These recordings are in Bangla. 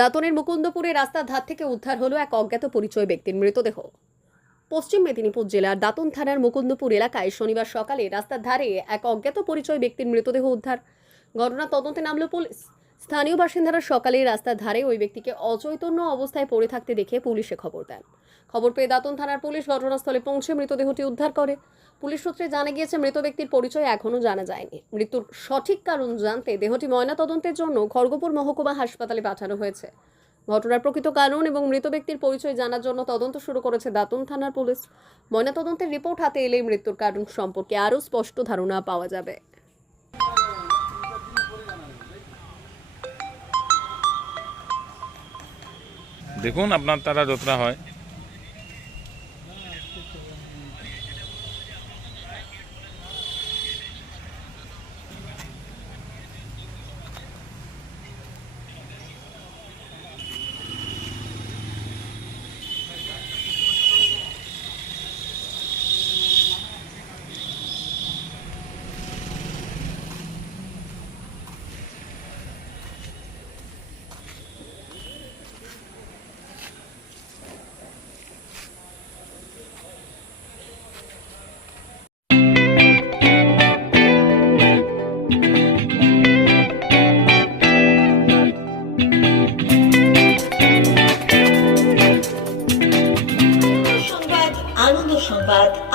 দাঁতনের মুকুন্দপুরে রাস্তার ধার থেকে উদ্ধার হলো এক অজ্ঞাত পরিচয় ব্যক্তির মৃতদেহ। পশ্চিম মেদিনীপুর জেলার দাঁতন থানার মুকুন্দপুর এলাকায় শনিবার সকালে রাস্তার ধারে এক অজ্ঞাত পরিচয় ব্যক্তির মৃতদেহ উদ্ধার। ঘটনা তদন্তে নামল পুলিশ। স্থানীয় বাসিন্দারা সকালে রাস্তার ধারে ওই ব্যক্তিকে অচৈতন্য অবস্থায় পড়ে থাকতে দেখে পুলিশে খবর দেন। খবর পেয়ে দাঁতন থানার পুলিশ ঘটনাস্থলে পৌঁছে মৃতদেহটি উদ্ধার করে। পুলিশ সূত্রে জানা গিয়েছে মৃতব্যক্তির পরিচয় এখনও জানা যায়নি। মৃত্যুর সঠিক কারণ জানতে দেহটি ময়নাতদন্তের জন্য খড়গপুর মহকুমা হাসপাতালে পাঠানো হয়েছে। ঘটনার প্রকৃত কারণ এবং মৃত ব্যক্তির পরিচয় জানার জন্য তদন্ত শুরু করেছে দাঁতন থানার পুলিশ। ময়নাতদন্তের রিপোর্ট হাতে এলেই মৃত্যুর কারণ সম্পর্কে আরও স্পষ্ট ধারণা পাওয়া যাবে। দেখুন আপনার তারা যতটা হয়।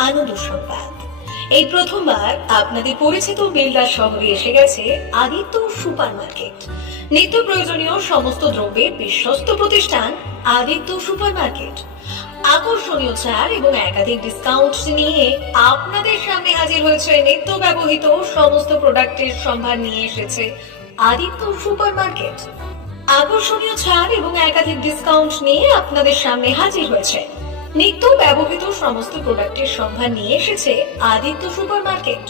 আনন্দ সংবাদ। এই প্রথমবার আপনাদের পরিচিত বেলদা শহরে এসে গেছে আদিত্য সুপার মার্কেট। নিত্য প্রয়োজনীয় সমস্ত দ্রব্যের বিশ্বস্ত প্রতিষ্ঠান আদিত্য সুপার মার্কেট। আকর্ষণীয় ছাড় এবং একাধিক ডিসকাউন্ট নিয়ে আপনাদের সামনে হাজির হয়েছে। নিত্য ব্যবহৃত সমস্ত প্রোডাক্টের সম্ভার নিয়ে এসেছে আদিত্য সুপার মার্কেট। আকর্ষণীয় ছাড় এবং একাধিক ডিসকাউন্ট নিয়ে আপনাদের সামনে হাজির হয়েছে। নিত্য ব্যবহৃত সমস্ত প্রোডাক্টের সম্ভার নিয়ে এসেছে আদিত্য সুপার মার্কেট।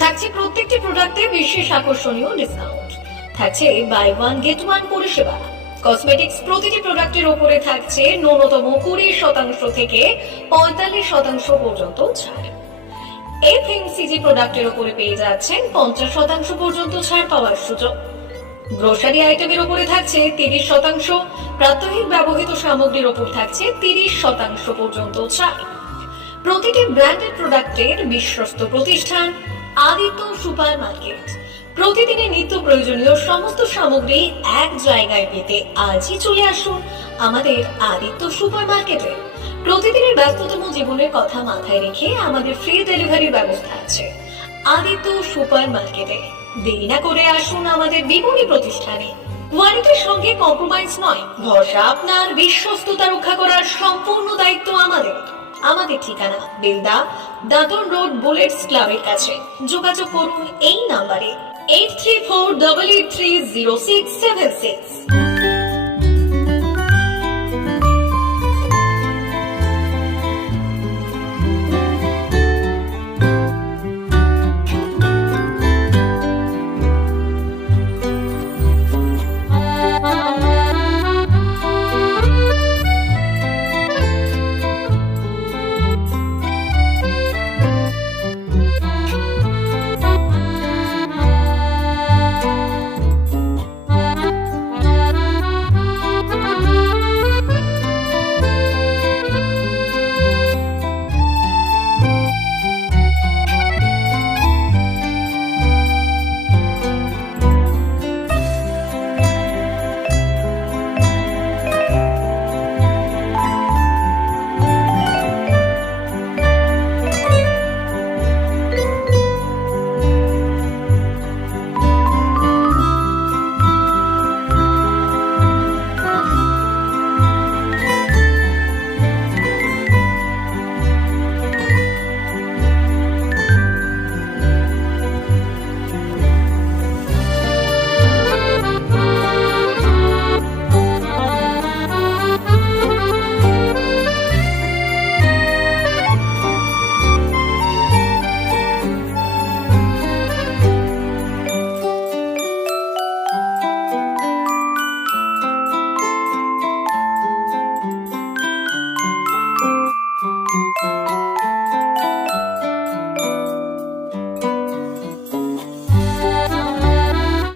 থাকছে প্রত্যেকটি প্রোডাক্টে বিশেষ আকর্ষণীয় ডিসকাউন্ট। থাকছে বাই ওয়ান গেট ওয়ান পরিষেবা। কসমেটিক্স প্রতিটি প্রোডাক্টের উপরে থাকছে ন্যূনতম 20% থেকে 45% পর্যন্ত ছাড়। এফএমসিজি প্রোডাক্টের উপরে পেয়ে যাচ্ছেন 50% পর্যন্ত ছাড় পাওয়ার সুযোগ। গ্রোসারি আইটেমের উপরে থাকছে 30%, প্রাত্যহিক ব্যবহৃত সামগ্রীর উপর থাকছে 30% পর্যন্ত ছাড়। প্রতিটি ব্র্যান্ডেড প্রোডাক্টের বিশ্বস্ত প্রতিষ্ঠান আদিত্য সুপার মার্কেট। প্রতিদিনের নিত্য প্রয়োজনীয় সমস্ত সামগ্রী এক জায়গায় পেতে আজই চলে আসুন আমাদের আদিত্য সুপার মার্কেটে। প্রতিদিনের ব্যস্ততম জীবনের কথা মাথায় রেখে আমাদের ফ্রি ডেলিভারির ব্যবস্থা আছে আদিত্য সুপার মার্কেটে। দেরি না করে আসুন আমাদের বিপণী প্রতিষ্ঠানে। কোয়ালিটির সঙ্গে কম্প্রোমাইজ নয়, ভরসা আপনার, বিশ্বস্ততা রক্ষা করার সম্পূর্ণ দায়িত্ব আমাদের। আমাদের ঠিকানা বেলদা, দাঁতন রোড, বুলেটস ক্লাবের কাছে। যোগাযোগ করুন এই নাম্বারে 8348830676।